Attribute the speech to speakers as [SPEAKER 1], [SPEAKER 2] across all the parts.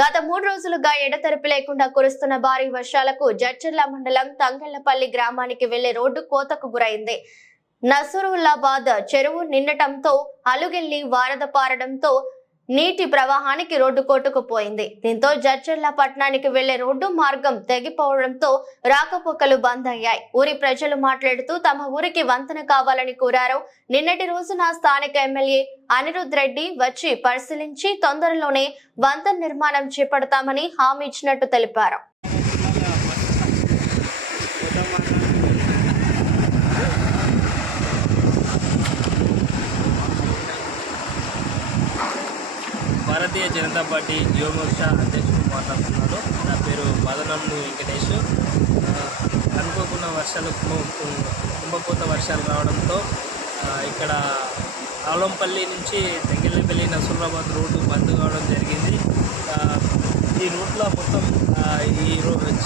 [SPEAKER 1] గత మూడు రోజులుగా ఎడతెరిపి లేకుండా కురుస్తున్న భారీ వర్షాలకు జడ్చర్ల మండలం తంగళ్ళపల్లి గ్రామానికి వెళ్ళే రోడ్డు కోతకు గురైంది. నసరుల్లాబాద్ చెరువు నిండటంతో అలుగెల్లి వారద పారడంతో నీటి ప్రవాహానికి రోడ్డు కొట్టుకుపోయింది దీంతో జడ్చర్ల పట్టణానికి వెళ్ళే రోడ్డు మార్గం తెగిపోవడంతో రాకపోకలు బంద్ అయ్యాయి. ఊరి ప్రజలు మాట్లాడుతూ తమ ఊరికి వంతెన కావాలని కోరారు. నిన్నటి రోజున స్థానిక ఎమ్మెల్యే అనిరుద్ రెడ్డి వచ్చి పరిశీలించి తొందరలోనే వంతెన నిర్మాణం చేపడతామని హామీ ఇచ్చినట్టు తెలిపారు.
[SPEAKER 2] భారతీయ జనతా పార్టీ యువమోర్చా అధ్యక్షుడు మాట్లాడుతున్నాడు. నా పేరు మదనంను వెంకటేష్. అనుకోకుండా వర్షాలు కుంభపూత కు- వర్షాలు రావడంతో ఇక్కడ ఆలంపల్లి నుంచి తెంగిల్లిపల్లి నసూరాబాద్ రోడ్డు బంద్ కావడం జరిగింది. ఈ రోడ్లో మొత్తం ఈ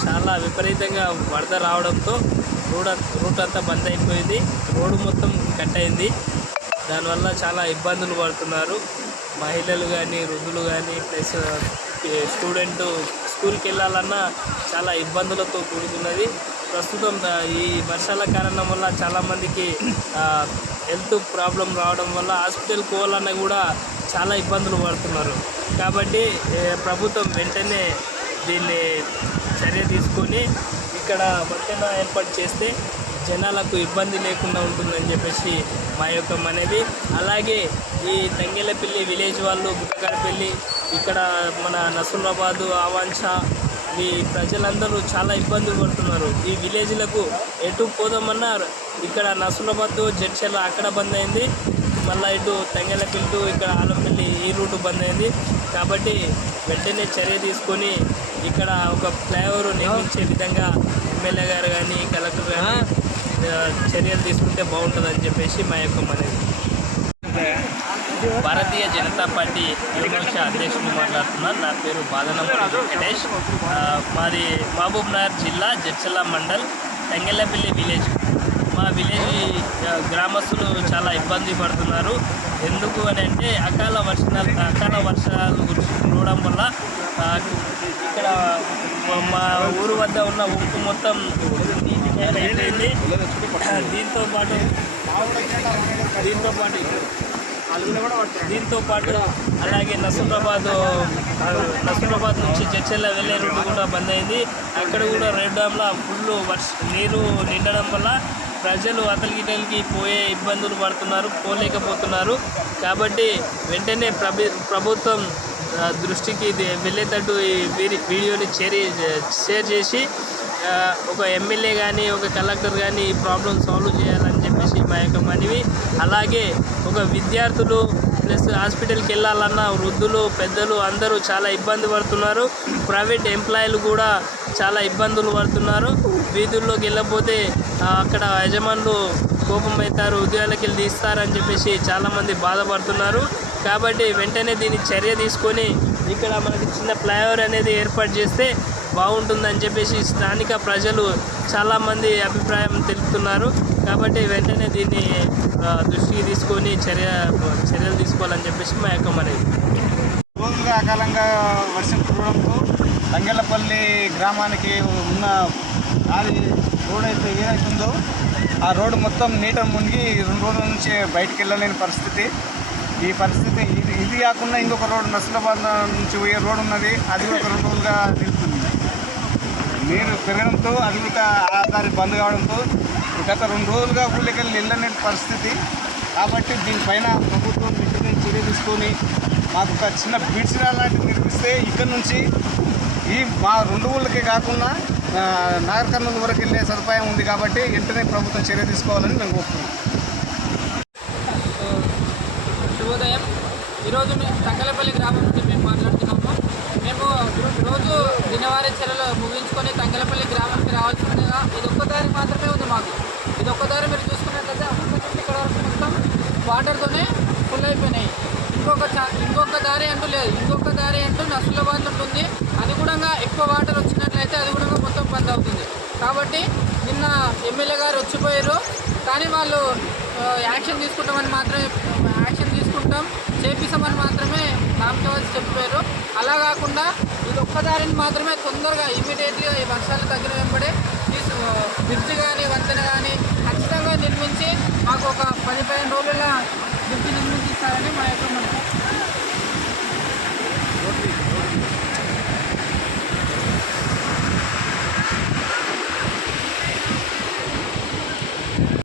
[SPEAKER 2] చాలా విపరీతంగా వరద రావడంతో రోడ్ అంత- రూట్ అంతా బంద్ అయిపోయింది. రోడ్డు మొత్తం కట్ అయింది. దానివల్ల చాలా ఇబ్బందులు పడుతున్నారు. మహిళలు కానీ వృద్ధులు కానీ ప్లస్ స్టూడెంట్ స్కూల్కి వెళ్ళాలన్నా చాలా ఇబ్బందులతో కూడుకున్నది. ప్రస్తుతం ఈ వర్షాల కారణం వల్ల చాలామందికి హెల్త్ ప్రాబ్లం రావడం వల్ల హాస్పిటల్కి పోవాలన్నా కూడా చాలా ఇబ్బందులు పడుతున్నారు. కాబట్టి ప్రభుత్వం వెంటనే దీన్ని చర్య తీసుకొని ఇక్కడ వంతెన ఏర్పాటు చేస్తే జనాలకు ఇబ్బంది లేకుండా ఉంటుందని చెప్పేసి మా యొక్క మనవి. అలాగే ఈ తంగేలపల్లి విలేజ్ వాళ్ళు బుక్కగారపల్లి ఇక్కడ మన నసూరాబాదు ఆవాంఛ ఈ ప్రజలందరూ చాలా ఇబ్బంది పడుతున్నారు. ఈ విలేజ్లకు ఎటు పోదామన్నారు ఇక్కడ నసరులాబాద్ జడ్చర్ల అక్కడ బంద్ అయింది. మళ్ళీ ఇటు తంగేలపల్లి ఇక్కడ ఆలంపల్లి ఈ రూటు బంద్ అయింది. కాబట్టి వెంటనే చర్య తీసుకొని ఇక్కడ ఒక ఫ్లైఓవర్ నిర్మించే విధంగా ఎమ్మెల్యే గారు కానీ కలెక్టర్ కానీ చర్యలు తీసుకుంటే బాగుంటుందని చెప్పేసి మా యొక్క మనది భారతీయ జనతా పార్టీ యువమోర్చ అధ్యక్షుడు మాట్లాడుతున్నాను నా పేరు బాదనం వెంకటేష్. మాది మహబూబ్ నగర్ జిల్లా జడ్చల్ల మండల్ టెంగెల్లపల్లి విలేజ్. మా విలేజ్ గ్రామస్తులు చాలా ఇబ్బంది పడుతున్నారు. ఎందుకు అని అంటే అకాల వర్షాలు అకాల వర్షాలు కురవడం వల్ల ఇక్కడ మా- మా ఊరు వద్ద ఉన్న ఉప్పు మొత్తం అయిపోయింది దీంతో పాటు దీంతో పాటు దీంతో పాటు అలాగే నసీరాబాద్ నసీరాబాద్ నుంచి చర్చల్లో వెళ్ళే రోడ్డు కూడా బంద్ అయింది. అక్కడ కూడా రెడ్ డ్యామ్లో ఫుల్ వర్ష నీరు నిండడం వల్ల ప్రజలు అతలికి పోయే ఇబ్బందులు పడుతున్నారు పోలేకపోతున్నారు. కాబట్టి వెంటనే ప్రభు ప్రభుత్వం దృష్టికి వెళ్ళేటట్టు ఈ వీడియోని చేరి షేర్ చేసి ఒక ఎమ్మెల్యే కానీ ఒక కలెక్టర్ కానీ ఈ ప్రాబ్లం సాల్వ్ చేయాలని చెప్పేసి మా యొక్క మనవి. అలాగే ఒక విద్యార్థులు ప్లస్ హాస్పిటల్కి వెళ్ళాలన్నా వృద్ధులు పెద్దలు అందరూ చాలా ఇబ్బంది పడుతున్నారు. ప్రైవేట్ ఎంప్లాయీలు కూడా చాలా ఇబ్బందులు పడుతున్నారు. వీధుల్లోకి వెళ్ళకపోతే అక్కడ యజమానులు కోపం అవుతారు ఉద్యోగాలకు వెళ్ళి తీస్తారని చెప్పేసి చాలామంది బాధపడుతున్నారు. కాబట్టి వెంటనే దీని చర్య తీసుకొని ఇక్కడ మనకి చిన్న ఫ్లైఓవర్ అనేది ఏర్పాటు చేస్తే బాగుంటుందని చెప్పేసి స్థానిక ప్రజలు చాలామంది అభిప్రాయం తెలుపుతున్నారు. కాబట్టి వెంటనే దీన్ని దృష్టికి తీసుకొని చర్య చర్యలు తీసుకోవాలని చెప్పేసి మా యొక్క మనవి.
[SPEAKER 3] రోజులుగా అకాలంగా వర్షం కురవడంతో తంగెలపల్లి గ్రామానికి ఉన్న అది రోడ్ అయితే ఏదైతుందో ఆ రోడ్డు మొత్తం నీట మునిగి రెండు రోజుల నుంచి బయటికి వెళ్ళలేని పరిస్థితి. ఈ పరిస్థితి ఇది ఇది కాకుండా ఇంకొక రోడ్డు నసలాబాద్ నుంచి పోయే రోడ్డు ఉన్నది. అది ఒక రెండు రోజులుగా నీరు పెరగడంతో అది కూడా బంద్ కావడంతో గత రెండు రోజులుగా ఊళ్ళకి నిల్లని పరిస్థితి. కాబట్టి దీనిపైన ప్రభుత్వం వెంటనే చర్య తీసుకొని మాకు ఒక చిన్న బీచ్ లాంటిది నిర్మిస్తే ఇక్కడ నుంచి ఈ మా రెండు ఊళ్ళకే కాకుండా ఆ, నాగర్ కర్నూలు వరకు వెళ్ళే సదుపాయం ఉంది కాబట్టి వెంటనే ప్రభుత్వం చర్య తీసుకోవాలని మేము కోరుతున్నాం
[SPEAKER 4] శుభోదయం. ఈరోజు మేము తంగలపల్లి గ్రామం నుంచి మేము మాట్లాడుతున్నాము. మేము రోజు దినవారీ చర్యలు ముగించుకొని గ్రామానికి ఇది ఒక్క దారి మాత్రమే ఉంది మాకు. ఇది ఒక్క దారి మీరు చూసుకున్నట్లయితే అక్కడ ఇక్కడ వరకు మొత్తం వాటర్తోనే ఫుల్ అయిపోయినాయి. ఇంకొక ఇంకొక దారి అంటూ లేదు. ఇంకొక దారి అంటూ నసులాబాద్ ఉంటుంది. అది కూడా ఎక్కువ వాటర్ వచ్చినట్లయితే అది కూడా మొత్తం బంద్ అవుతుంది. కాబట్టి నిన్న ఎమ్మెల్యే గారు వచ్చిపోయారు. కానీ వాళ్ళు యాక్షన్ తీసుకుంటామని మాత్రమే యాక్షన్ తీసుకుంటాం. చేపిస్తామని మాత్రమే నామకవాసి చెప్పారు. అలా కాకుండా ఇది ఒక్కదారిని మాత్రమే తొందరగా ఇమీడియట్గా ఈ వర్షాలు తగ్గిన వెంబడే బ్రిడ్జ్ కానీ వంతెన కానీ ఖచ్చితంగా నిర్మించి మాకు ఒక పది పదిహేను రోజుల బ్రిడ్జ్ నిర్మించిస్తారని మా యొక్క